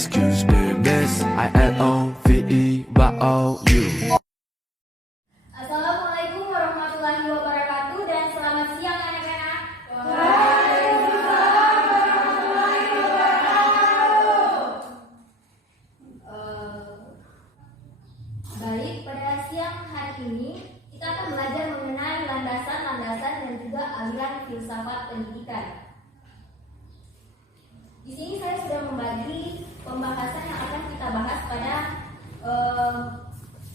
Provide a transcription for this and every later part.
excuse me, Miss ILOVE, Assalamualaikum warahmatullahi wabarakatuh dan selamat siang anak-anak. Baik, pada siang hari ini kita akan belajar mengenai landasan-landasan dan juga aliran filsafat pendidikan. Di sini saya sudah membagi pembahasan yang akan kita bahas pada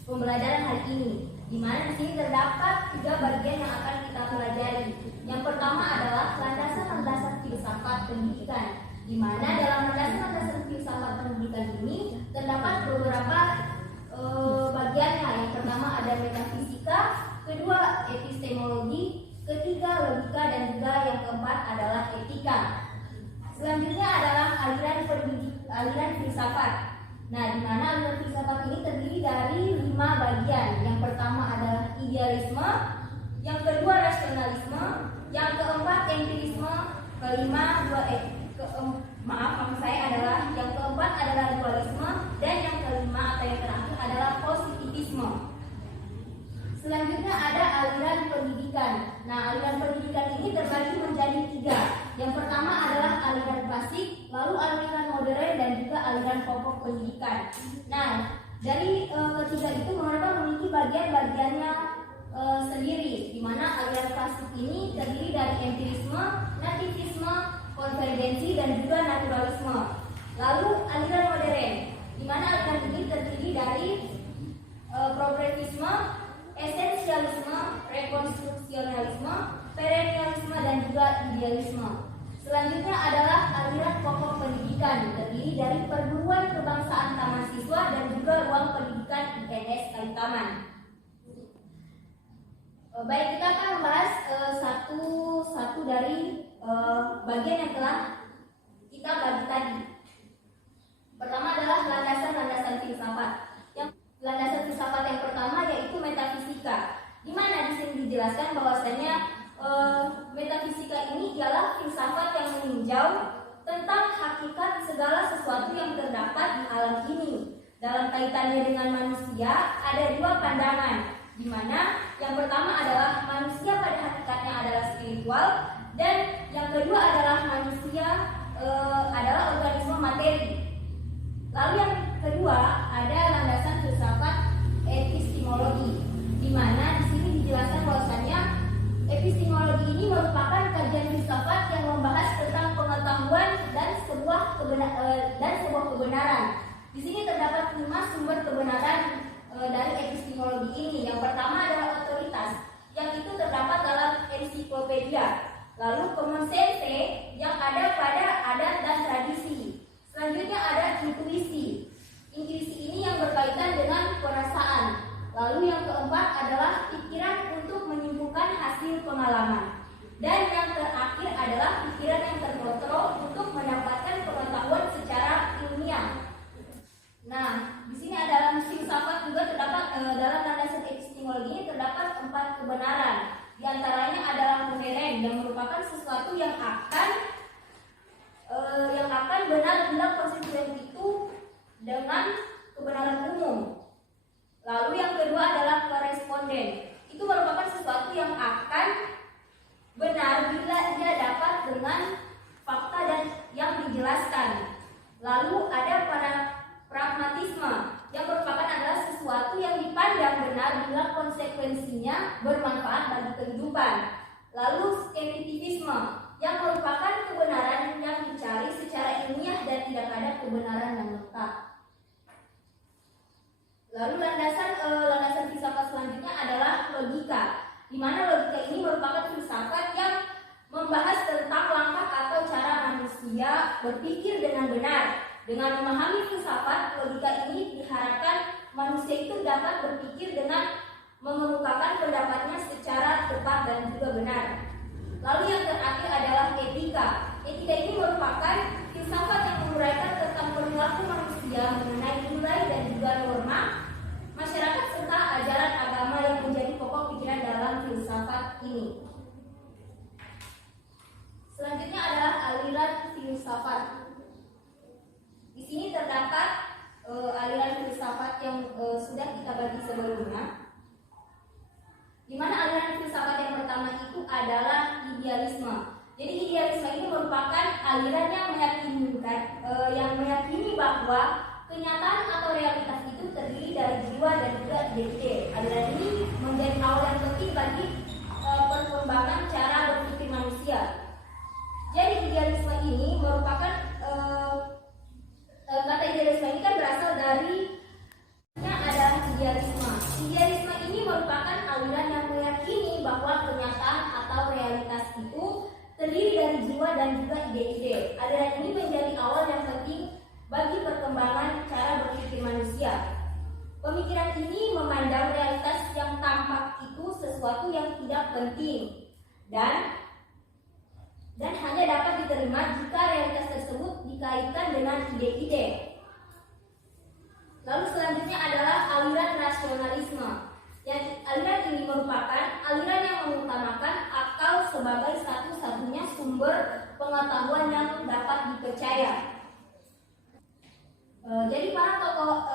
pembelajaran hari ini, di mana di sini terdapat 3 bagian yang akan kita pelajari. Yang pertama adalah landasan-landasan filsafat pendidikan, di mana dalam landasan-landasan filsafat pendidikan ini terdapat beberapa bagiannya. Yang pertama ada metafisika, kedua epistemologi, ketiga logika, dan juga yang keempat adalah etika. Selanjutnya adalah aliran filsafat. Nah, di mana aliran filsafat ini terdiri dari 5 bagian. Yang pertama adalah idealisme, yang kedua rasionalisme, yang keempat empirisme, yang keempat adalah dualisme, dan yang kelima atau yang terakhir adalah positivisme. Selanjutnya ada aliran pendidikan. Nah, aliran pendidikan ini terbagi menjadi 3. Yang pertama adalah aliran klasik, lalu aliran modern, dan juga aliran pokok pendidikan. Nah, dari ketiga itu mereka memiliki bagian-bagiannya sendiri, di mana aliran klasik ini terdiri dari empirisme, nativisme, konvergensi, dan juga naturalisme. Lalu aliran modern, di mana aliran ini terdiri dari progresisme, esensialisme, rekonstruksionalisme, perennialisme, dan juga idealisme. Selanjutnya adalah aliran pokok pendidikan, terdiri dari perguruan kebangsaan taman siswa dan juga ruang pendidikan IPS Kalitaman. Baik, kita akan membahas satu dari bagian yang telah kita bagi tadi. Pertama adalah landasan-landasan filsafat. Landasan filsafat yang pertama yaitu metafisika, di mana di sini dijelaskan bahwasanya metafisika ini ialah filsafat yang meninjau tentang hakikat segala sesuatu yang terdapat di alam ini. Dalam kaitannya dengan manusia ada 2 pandangan, di mana yang pertama adalah manusia pada hakikatnya adalah spiritual, dan yang kedua adalah manusia adalah organisme materi. Lalu yang kedua ada landasan filsafat epistemologi, di mana di sini dijelaskan bahwasanya epistemologi ini merupakan kajian filsafat yang membahas tentang pengetahuan dan sebuah kebenaran. Di sini terdapat 5 sumber kebenaran dari epistemologi ini. Yang pertama adalah otoritas, yang itu terdapat dalam ensiklopedia. Lalu common sense yang ada pada adat dan tradisi. Selanjutnya ada intuisi. Intuisi ini yang berkaitan dengan perasaan. Lalu yang keempat adalah pikiran untuk menyimpulkan hasil pengalaman. Dan yang terakhir adalah pikiran yang terkontrol untuk mendapatkan pengetahuan secara ilmiah. Nah, di sini dalam filsafat juga terdapat dalam landasan epistemologi ini terdapat 4 kebenaran. Di antaranya adalah koheren, yang merupakan sesuatu yang akan benar bila konsisten itu dengan kebenaran umum. Lalu yang kedua adalah koresponden. Itu merupakan sesuatu yang akan benar bila dia dapat dengan fakta dan yang dijelaskan. Lalu ada pada pragmatisme, yang merupakan adalah sesuatu yang dipandang benar bila konsekuensinya bermanfaat bagi kehidupan. Lalu skeptisisme, yang merupakan kebenaran yang dicari secara ilmiah dan tidak ada kebenaran yang lengkap. Lalu landasan filsafat selanjutnya adalah logika, di mana logika ini merupakan filsafat yang membahas tentang langkah atau cara manusia berpikir dengan benar. Dengan memahami filsafat logika ini diharapkan manusia itu dapat berpikir dengan mengemukakan pendapatnya secara tepat dan juga benar. Lalu yang terakhir adalah etika. Etika ini merupakan filsafat yang menguraikan tentang perilaku manusia mengenai nilai dan juga norma masyarakat serta ajaran agama yang menjadi pokok pikiran dalam filsafat ini. Selanjutnya adalah aliran filsafat. Di sini terdapat sebelumnya, di mana aliran filsafat yang pertama itu adalah idealisme. Jadi idealisme ini merupakan aliran yang meyakini bahwa kenyataan atau realitas itu terdiri dari jiwa dan juga ide. Aliran ini menjadi awal yang penting bagi perkembangan cara berpikir manusia. Jadi idealisme ini merupakan kata idealisme ini kan berasal dari adalah idealisme. Idealisme ini merupakan aliran yang meyakini bahwa kenyataan atau realitas itu terdiri dari jiwa dan juga ide-ide. Aliran ini menjadi awal yang penting bagi perkembangan cara berpikir manusia. Pemikiran ini memandang realitas yang tampak itu sesuatu yang tidak penting dan hanya dapat diterima jika realitas tersebut dikaitkan dengan ide-ide. Lalu selanjutnya adalah aliran rasionalisme. Yang aliran ini merupakan aliran yang mengutamakan akal sebagai satu-satunya sumber pengetahuan yang dapat dipercaya. Jadi para tokoh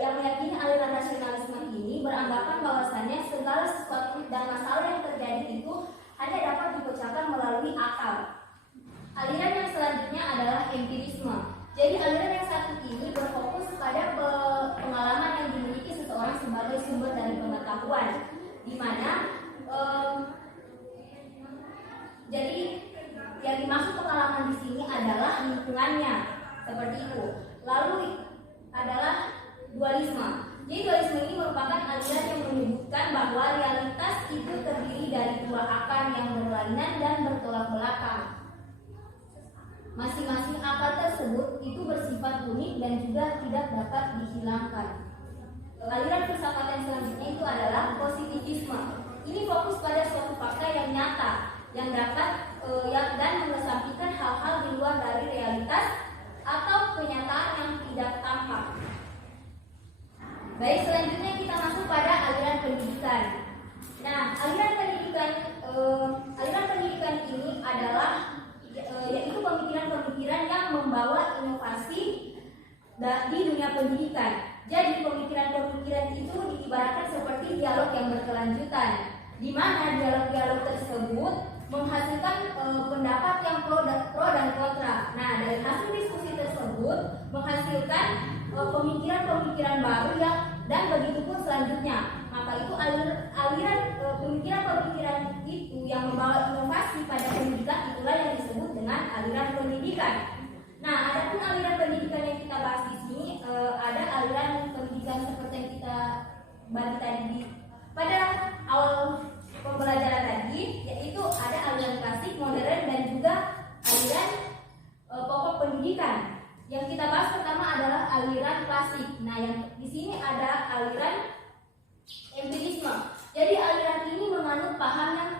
yang meyakini aliran rasionalisme ini beranggapan bahwasannya segala sesuatu dan masalah yang terjadi itu hanya dapat dipecahkan melalui akal. Aliran yang selanjutnya adalah empirisme. Jadi aliran yang satu ini berfokus pada pengalaman yang dimiliki seseorang sebagai sumber dari pengetahuan, di mana jadi yang dimaksud pengalaman di sini adalah lingkungannya, seperti itu. Lalu adalah dualisme. Jadi dualisme ini merupakan aliran yang menyebutkan bahwa realitas itu terdiri dari dua akar yang berlainan dan bertolak belakang. Masing-masing akar tersebut itu bersifat unik dan juga tidak dapat dihilangkan. Aliran filsafat yang selanjutnya itu adalah positivisme. Ini fokus pada suatu fakta yang nyata, yang dapat dan mengesampingkan hal-hal di luar dari realitas atau kenyataan yang tidak tampak. Baik, selanjutnya kita masuk pada aliran pendidikan. Nah, aliran pendidikan ini adalah yaitu pemikiran-pemikiran yang membawa inovasi di dunia pendidikan. Jadi pemikiran-pemikiran itu diibaratkan seperti dialog yang berkelanjutan, di mana dialog-dialog tersebut menghasilkan pendapat yang pro dan kontra. Nah, dari hasil diskusi tersebut menghasilkan pemikiran-pemikiran baru dan begitu pun selanjutnya. Maka itu aliran pemikiran-pemikiran itu yang membawa inovasi pada pendidikan itulah yang disebut dengan aliran pendidikan. Nah, adapun aliran pendidikan yang kita bahas di sini ada aliran pendidikan seperti yang kita bahas tadi pada awal pembelajaran tadi, yaitu ada aliran klasik, modern dan juga aliran pokok pendidikan. Yang kita bahas pertama adalah aliran klasik. Nah, yang di sini ada aliran empirisme. Jadi aliran ini menganut paham yang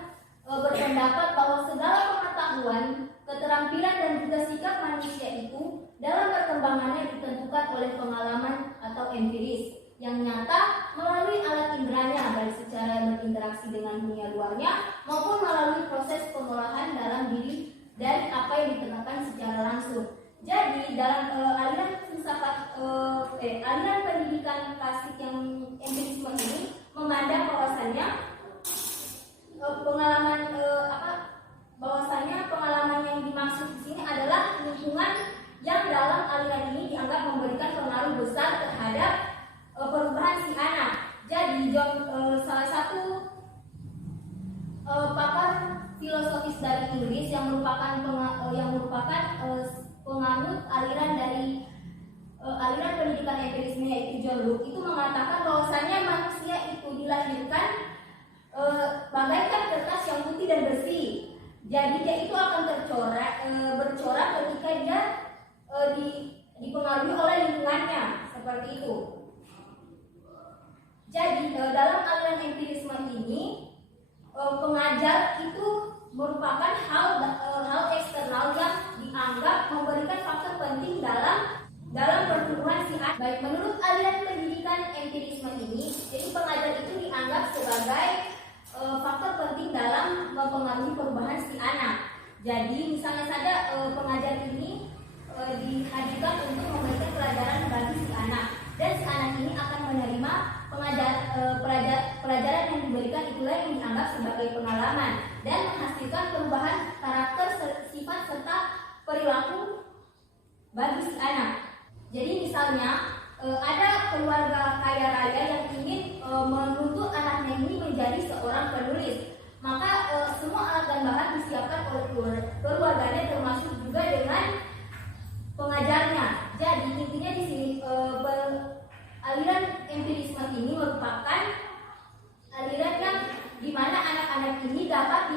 berpendapat bahwa segala pengetahuan, keterampilan dan juga sikap manusia itu dalam perkembangannya ditentukan oleh pengalaman atau empiris yang nyata melalui alat inderanya, baik secara berinteraksi dengan dunia luarnya maupun melalui proses pengolahan dalam diri dari apa yang ditemukan secara langsung. Jadi dalam aliran pendidikan klasik yang empirisme ini memandang bahwasannya pengalaman yang dimaksud di sini adalah lingkungan yang dalam aliran ini dianggap memberikan pengaruh besar terhadap perubahan si anak. Jadi salah satu pakar filosofis dari Inggris yang merupakan penganut aliran pendidikan empirisme yaitu John Locke itu mengatakan bahwasannya manusia itu dilahirkan bagaikan kertas yang putih dan bersih. Jadi dia itu akan bercorak ketika dia sebagai pengalaman dan menghasilkan perubahan karakter, sifat serta perilaku bagi si anak. Jadi misalnya ada keluarga kaya raya yang ingin menuntut anaknya ini menjadi seorang penulis, maka semua alat dan bahan disiapkan oleh keluarganya termasuk juga dengan pengajarnya. Jadi intinya di sini aliran empirisme ini merupakan aliran yang dimana anak-anak ini dapat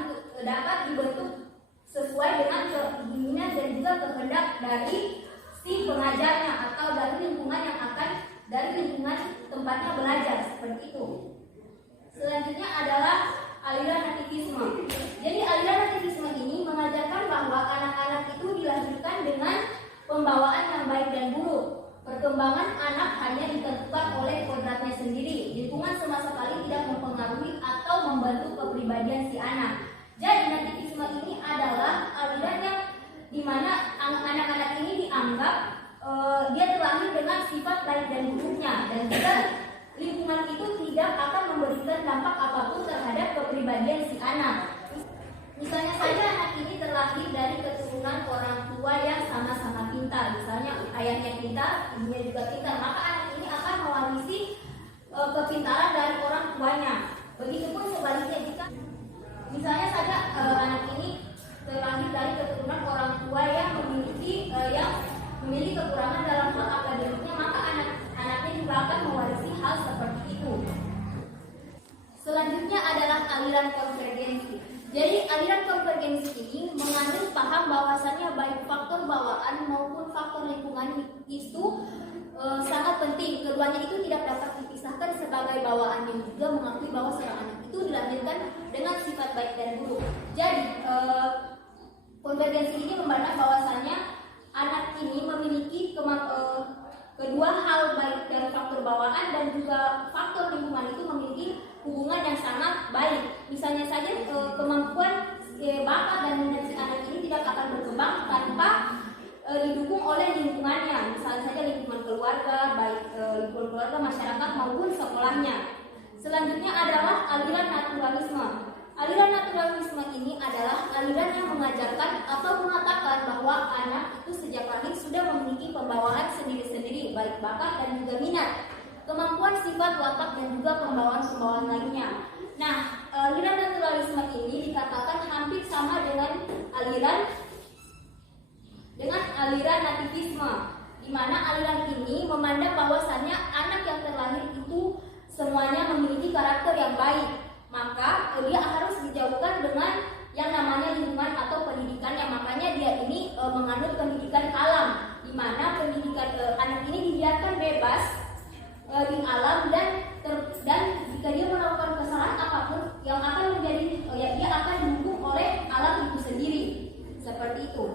dibentuk sesuai dengan keinginan dan juga kehendak dari si pengajarnya atau dari lingkungan tempatnya belajar, seperti itu. Selanjutnya adalah aliran nativisme. Jadi aliran nativisme ini mengajarkan bahwa anak-anak itu dilahirkan dengan pembawaan yang baik dan buruk. Perkembangan anak hanya ditentukan oleh kodratnya sendiri. Lingkungan sama sekali tidak mempengaruhi atau membentuk kepribadian si anak. Jadi nativisme ini adalah aliran yang dimana anak-anak ini dianggap dia terlahir dengan sifat baik dan buruknya, dan juga lingkungan itu tidak akan memberikan dampak apapun terhadap kepribadian si anak. Misalnya saja anak ini terlahir dari keturunan orang tua yang sama-sama pintar, misalnya ayahnya pintar, ibunya juga pintar, maka anak ini akan mewarisi kepintaran dari orang tuanya. Begitupun sebaliknya, jika misalnya saja anak ini terlahir dari keturunan orang tua yang memiliki kekurangan dalam hal akademiknya, maka anak-anaknya juga akan mewarisi hal seperti itu. Selanjutnya adalah aliran konvergensi. Jadi aliran konvergensi ini mengandung paham bahwasannya baik faktor bawaan maupun faktor lingkungan itu sangat penting. Keduanya itu tidak dapat dipisahkan sebagai bawaan, yang juga mengakui bahwa seorang anak itu dilahirkan dengan sifat baik dan buruk. Jadi konvergensi ini memandang bahwasannya anak ini memiliki kedua hal, baik dari faktor bawaan dan juga faktor lingkungan itu memiliki hubungan yang sangat baik. Misalnya saja kemampuan bapak dan minat si anak ini tidak akan berkembang tanpa didukung oleh lingkungannya. Misalnya saja lingkungan keluarga, baik lingkungan keluarga, masyarakat maupun sekolahnya. Selanjutnya adalah aliran naturalisme. Aliran naturalisme ini adalah aliran yang mengajarkan atau mengatakan bahwa anak itu sejak lahir sudah memiliki pembawaan sendiri-sendiri, baik bakat dan juga minat, kemampuan sifat, watak, dan juga pembawaan-pembawaan lainnya. Nah, aliran naturalisme ini dikatakan hampir sama dengan aliran nativisme, di mana aliran ini memandang bahwasannya anak yang terlahir itu semuanya memiliki karakter yang baik, maka dia harus dijauhkan dengan yang namanya lingkungan atau pendidikan, yang makanya dia ini menganut pendidikan alam, di mana pendidikan anak ini dibiarkan bebas di alam dan jika dia melakukan kesalahan apapun yang akan menjadi dia akan didukung oleh alam itu sendiri, seperti itu.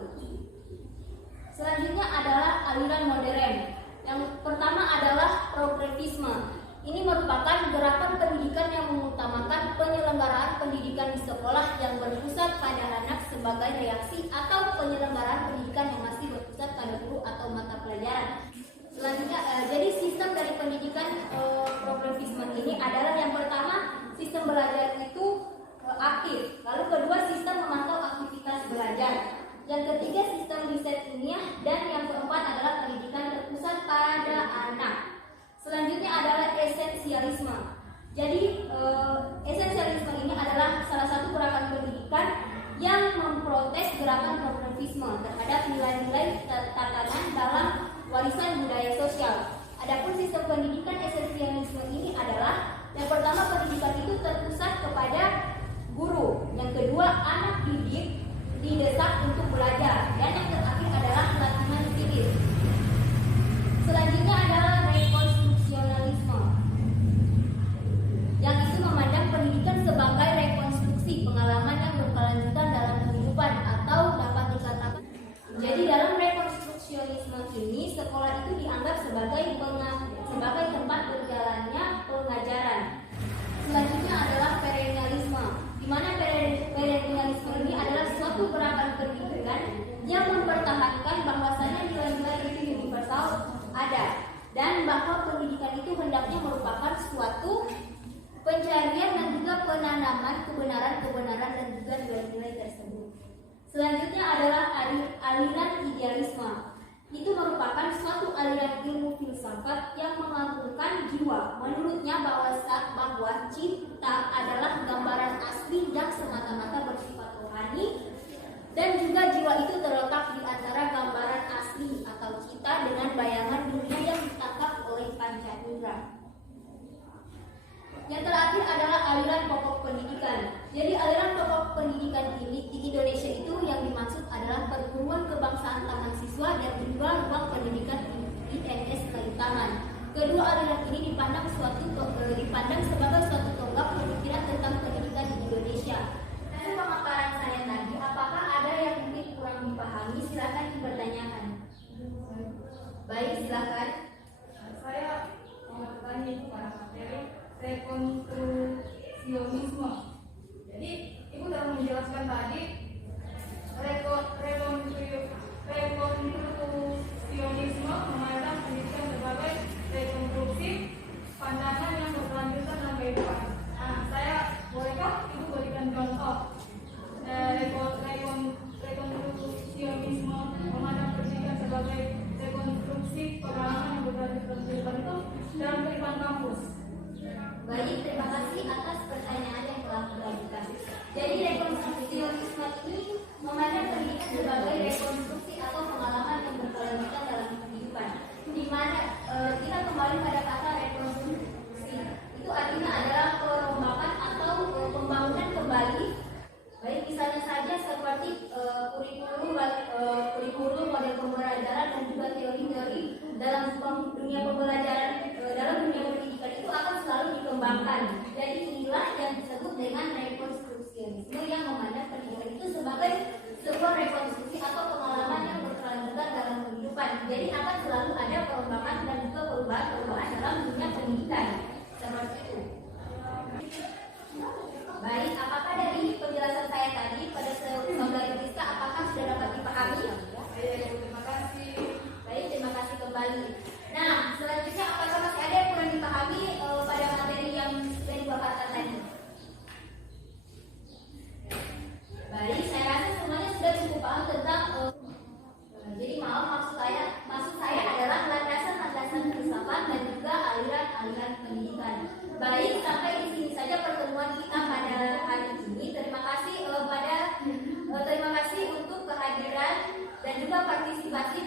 Selanjutnya adalah aliran modern. Yang pertama adalah progresisme. Ini merupakan gerakan pendidikan yang mengutamakan penyelenggaraan pendidikan di sekolah yang berpusat pada anak sebagai reaksi, atau penyelenggaraan pendidikan yang masih berpusat pada guru atau mata pelajaran. Selanjutnya, jadi sistem dari pendidikan progresisme ini adalah yang pertama, sistem belajar itu aktif. Lalu kedua, sistem memantau aktivitas belajar. Yang ketiga, sistem riset ilmiah. Dan yang keempat adalah pendidikan terpusat pada anak. Selanjutnya adalah esensialisme. Jadi esensialisme ini adalah salah satu gerakan pendidikan yang memprotes gerakan progresisme terhadap nilai-nilai tatanan dalam warisan budaya sosial. Adapun sistem pendidikan esensialisme ini adalah yang pertama, pendidikan itu terpusat kepada guru. Yang kedua, anak didik didesak untuk belajar. Dan yang terakhir adalah pelatihan kritis. Selanjutnya adalah rekonstruksionalisme, yang itu memandang pendidikan sebagai rekonstruksi pengalaman yang berkelanjutan dalam kehidupan, atau dapat dikatakan, jadi dalam rekonstruksionisme ini sekolah itu dianggap sebagai tempat berjalannya pengajaran. Selanjutnya adalah perennialisme, di mana perennialisme ini adalah suatu gerakan pendidikan yang mempertahankan bahwasannya nilai-nilai itu universal ada, dan bahwa pendidikan itu hendaknya merupakan suatu pencarian dan juga penanaman kebenaran Selanjutnya adalah aliran idealisme. Itu merupakan suatu aliran ilmu filsafat yang mengagungkan jiwa. Menurutnya bahwa cinta adalah gambaran asli yang semata-mata bersifat rohani, dan juga jiwa itu terletak di antara gambaran asli atau cita dengan bayangan dunia yang ditangkap oleh panca indera. Yang terakhir adalah aliran pokok pendidikan. Jadi aliran pokok pendidikan ini di Indonesia itu yang dimaksud adalah perguruan kebangsaan taman siswa dan juga ruang pendidikan INS Kalitangan. Kedua aliran ini dipandang sebagai suatu tonggak pemikiran tentang pendidikan di Indonesia. Dari pemaparan saya tadi, apakah ada yang mungkin kurang dipahami? Silakan dipertanyakan. Baik, silakan. Saya mau bertanya kepada materi rekonstrusionisme. Jadi ibu telah menjelaskan tadi rekonstrusionisme memandang pendidikan sebagai rekonstruksi pandangan yang berkelanjutan dalam kehidupan. Nah, saya bolehkah ibu berikan contoh rekonstrusionisme memandang pendidikan sebagai rekonstruksi pengalaman yang berkelanjutan dalam kehidupan itu dalam kehidupan kampus? Baik, terima kasih atas pertanyaan yang telah diajukan. Jadi rekonstruksionisme ini memandang pendidikan sebagai rekonstruksi atau pengalaman yang berkelanjutan dalam kehidupan. Di mana kita kembali pada kata rekonstruksi, itu artinya adalah perombakan atau pembangunan kembali. Baik, misalnya saja seperti kurikulum model pembelajaran dan juga teori-teori dalam dunia pembelajaran dalam dunia pendidikan itu akan selalu dikembangkan. Jadi inilah yang disebut dengan rekonstruksionisme yang memandang pendidikan itu sebagai sebuah rekonstruksi atau pengalaman yang berkelanjutan dalam kehidupan. Jadi akan selalu ada perombakan dan juga perubahan-perubahan dalam dunia pendidikan. Seperti itu. Baik, apakah dari penjelasan saya tadi pada saudari Rizka, apakah sudah dapat dipahami? Terima kasih. Baik, terima kasih kembali. Nah, selanjutnya apakah masih ada yang kurang dipahami pada materi yang sudah dipaparkan tadi? Baik, saya rasa semuanya sudah cukup paham tentang jadi maksud saya adalah landasan-landasan filsafat dan juga aliran-aliran pendidikan. Baik, sampai di sini saja pertemuan kita pada hari ini. Terima kasih untuk kehadiran dan juga partisipasi